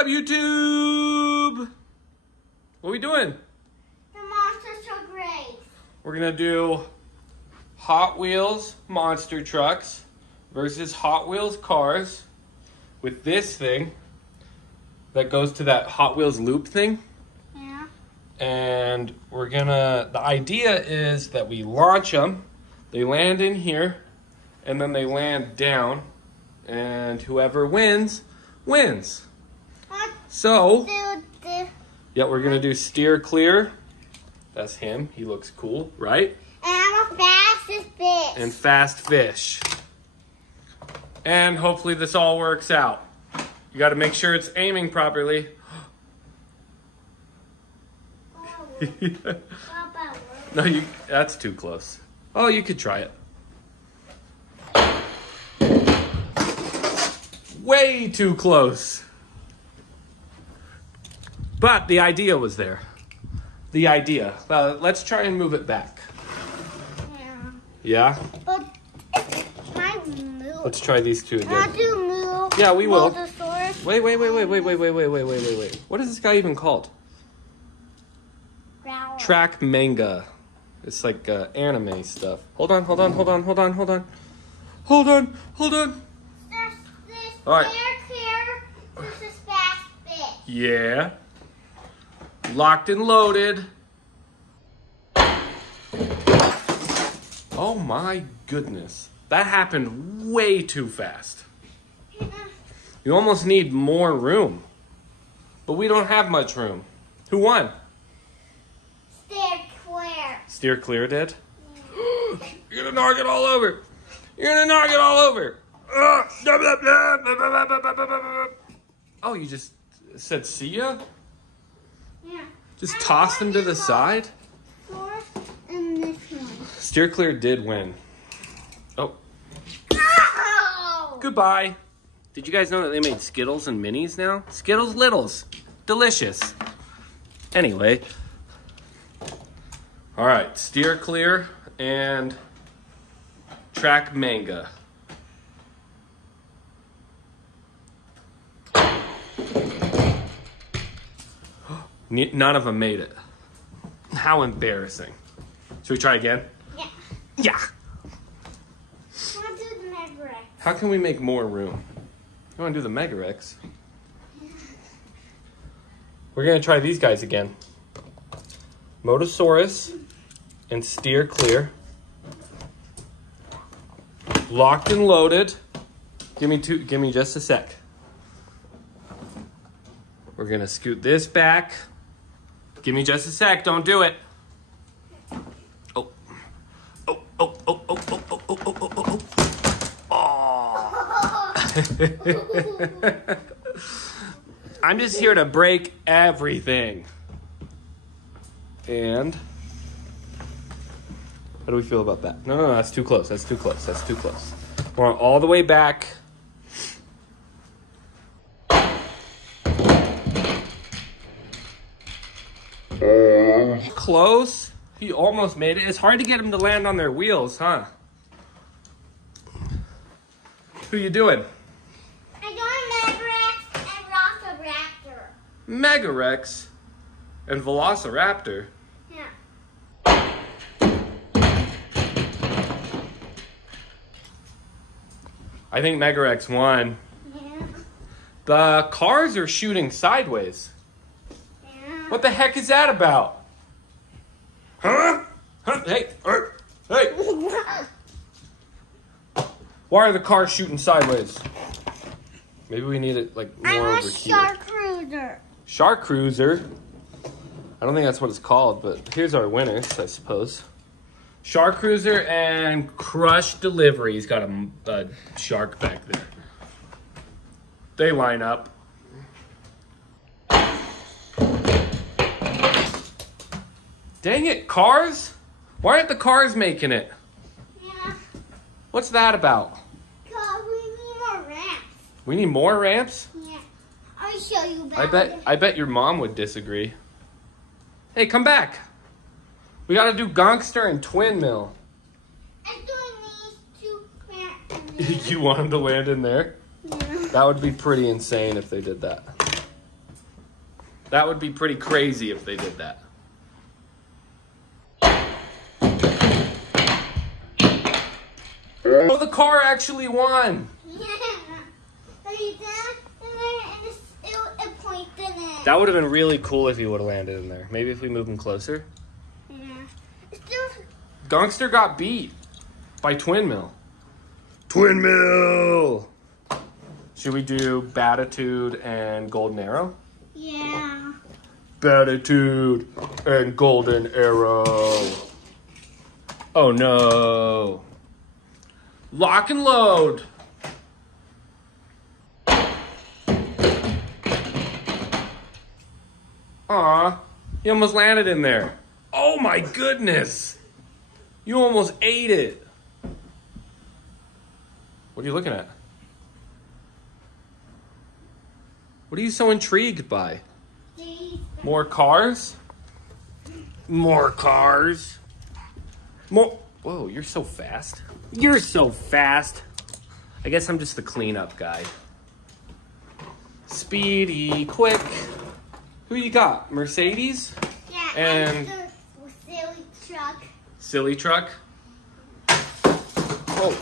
up, YouTube? What are we doing? The monster truck race. We're gonna do Hot Wheels monster trucks versus Hot Wheels cars with this thing that goes to that Hot Wheels loop thing. Yeah. And the idea is that we launch them, they land in here, and then they land down, and whoever wins, wins. So, yeah, we're gonna do steer clear. That's him, he looks cool, right? And I'm a fastest fish. And fast fish. And hopefully this all works out. You gotta make sure it's aiming properly. No, that's too close. Oh, you could try it. Way too close. But the idea was there. The idea. Let's try and move it back. Yeah. Yeah? But it might move. Let's try these two again. Not to move. Yeah, we will. Moldosaurus. Wait. What is this guy even called? Growler. Track manga. It's like anime stuff. Hold on. There's this All right. clear versus fast fish. Yeah. Locked and loaded. Oh my goodness. That happened way too fast. You almost need more room. But we don't have much room. Who won? Steer clear. Steer clear did? You're gonna knock it all over. Oh, you just said see ya? Yeah. Just tossed him to the side? And this one. Steer clear did win. Oh, Oh! goodbye. Did you guys know that they made Skittles and Minis now? Skittles Littles. Delicious. Anyway. All right, steer clear and track manga. None of them made it. How embarrassing. Should we try again? Yeah. Yeah. I want to do the Mega-Rex. How can we make more room? You want to do the Mega-Rex? We're going to try these guys again. Motosaurus and steer clear. Locked and loaded. Give me just a sec. We're going to scoot this back. Give me just a sec. Don't do it. Oh. I'm just here to break everything. And how do we feel about that? No, that's too close. We're all the way back. Close. He almost made it. It's hard to get him to land on their wheels, huh? Who you doing? I'm doing Mega-Rex and Velociraptor. Mega-Rex and Velociraptor. Yeah. I think Mega-Rex won. Yeah. The cars are shooting sideways. Yeah. What the heck is that about? Huh? Hey. Why are the cars shooting sideways? Maybe we need it like more I'm over a here. Shark Cruiser. Shark Cruiser. I don't think that's what it's called, but here's our winners, I suppose. Shark Cruiser and Crush Delivery. He's got a shark back there. They line up. Dang it, cars? Why aren't the cars making it? Yeah. What's that about? Because we need more ramps. We need more ramps? Yeah. I'll show you about I bet your mom would disagree. Hey, come back. We gotta do Gongster and Twin Mill. I'm doing these two ramps. You want them to land in there? Yeah. That would be pretty insane if they did that. That would be pretty crazy if they did that. Oh, the car actually won. Yeah. It pointed in. That would have been really cool if he would have landed in there. Maybe if we move him closer. Yeah. Still. Gongster got beat by Twin Mill. Twin Mill! Should we do Batitude and Golden Arrow? Yeah. Batitude and Golden Arrow. Oh no. Lock and load. Aw, he almost landed in there. Oh my goodness. You almost ate it. What are you looking at? What are you so intrigued by? More cars? More cars? More. Whoa, you're so fast. You're so fast. I guess I'm just the cleanup guy. Speedy, quick. Who you got? Mercedes? Yeah. And the silly truck. Silly truck? Oh.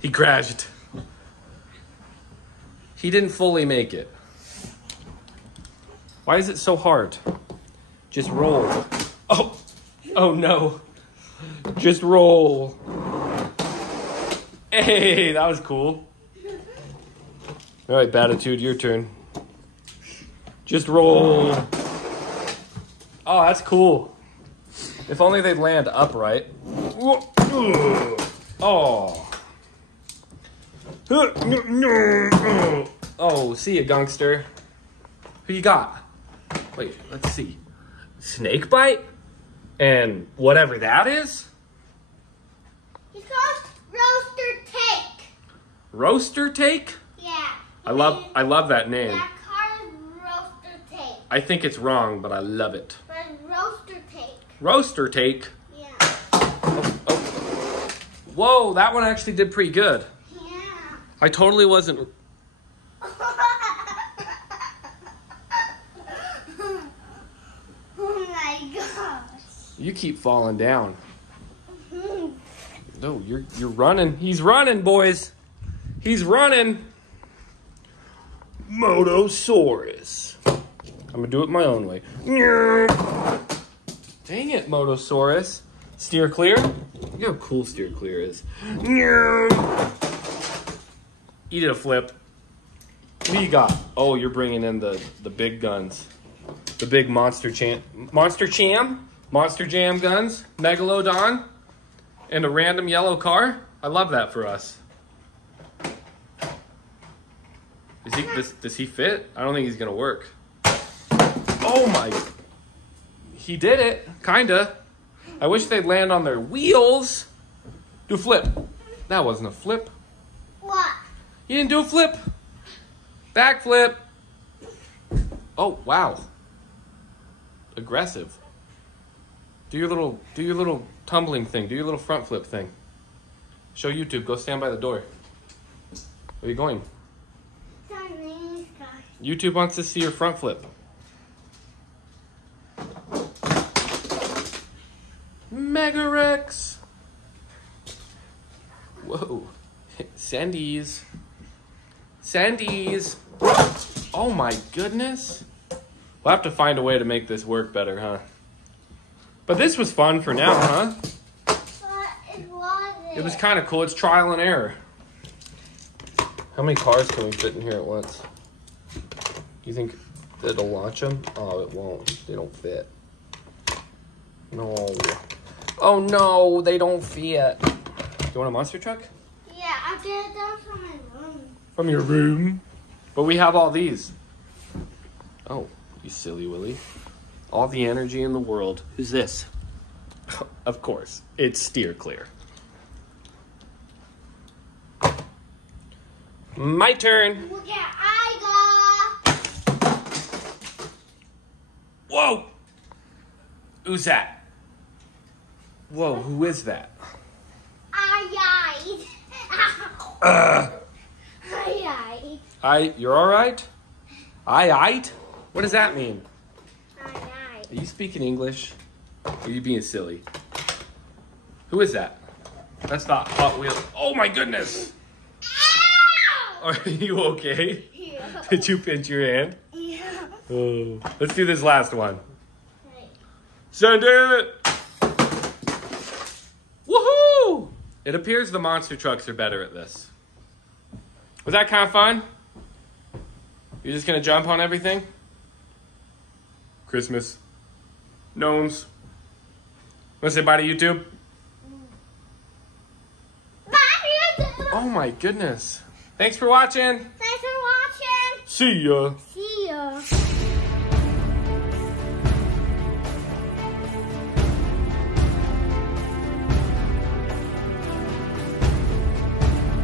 He crashed. He didn't fully make it. Why is it so hard? Just roll. Oh no. Just roll. Hey, that was cool. All right, Batitude, your turn. Just roll. Oh, that's cool. If only they'd land upright. Oh. Oh, see ya, Gongster. Who you got? Wait, let's see. Snake bite? And whatever that is? It's called Roaster Take. Roaster Take? Yeah. I love that name. That car is Roaster Take. I think it's wrong, but I love it. But Roaster Take. Roaster Take? Yeah. Oh. Whoa, that one actually did pretty good. Yeah. I totally wasn't... Oh my gosh. You keep falling down. No, you're running. He's running, boys. He's running. Motosaurus. I'm gonna do it my own way. Dang it, Motosaurus. Steer clear. Look how cool steer clear is. Eat it a flip. What do you got? Oh, you're bringing in the big guns. The big Monster Jam guns, Megalodon, and a random yellow car. I love that for us. Does he fit? I don't think he's gonna work. Oh my! He did it, kinda. I wish they'd land on their wheels. Do a flip. That wasn't a flip. What? You didn't do a flip. Backflip. Oh wow. Aggressive. Do your little tumbling thing. Do your little front flip thing. Show YouTube. Go stand by the door. Where are you going? YouTube wants to see your front flip. Megarex. Whoa. Sandies. Sandies. Oh my goodness. We'll have to find a way to make this work better, huh? But this was fun for now, huh? But it wasn't. It was kind of cool. It's trial and error. How many cars can we fit in here at once? Do you think it'll launch them? Oh, it won't. They don't fit. No. Oh no, they don't fit. Do you want a monster truck? Yeah, I did that from my room. From your room? But we have all these. Oh, you silly Willy. All the energy in the world. Who's this? Of course, it's Steer Clear. My turn. Look at Iga. Whoa! Who's that? Whoa, who is that? I. You're all right? Aight? What does that mean? Aye. Are you speaking English? Or are you being silly? Who is that? That's the Hot Wheels. Oh my goodness! Ow! Are you okay? Yeah. Did you pinch your hand? Yeah. Oh. Let's do this last one. Right. Send it! Woohoo! It appears the monster trucks are better at this. Was that kind of fun? You're just gonna jump on everything? Christmas. Gnomes. Wanna say bye to YouTube? Bye, YouTube. Oh my goodness. Thanks for watching. Thanks for watching. See ya.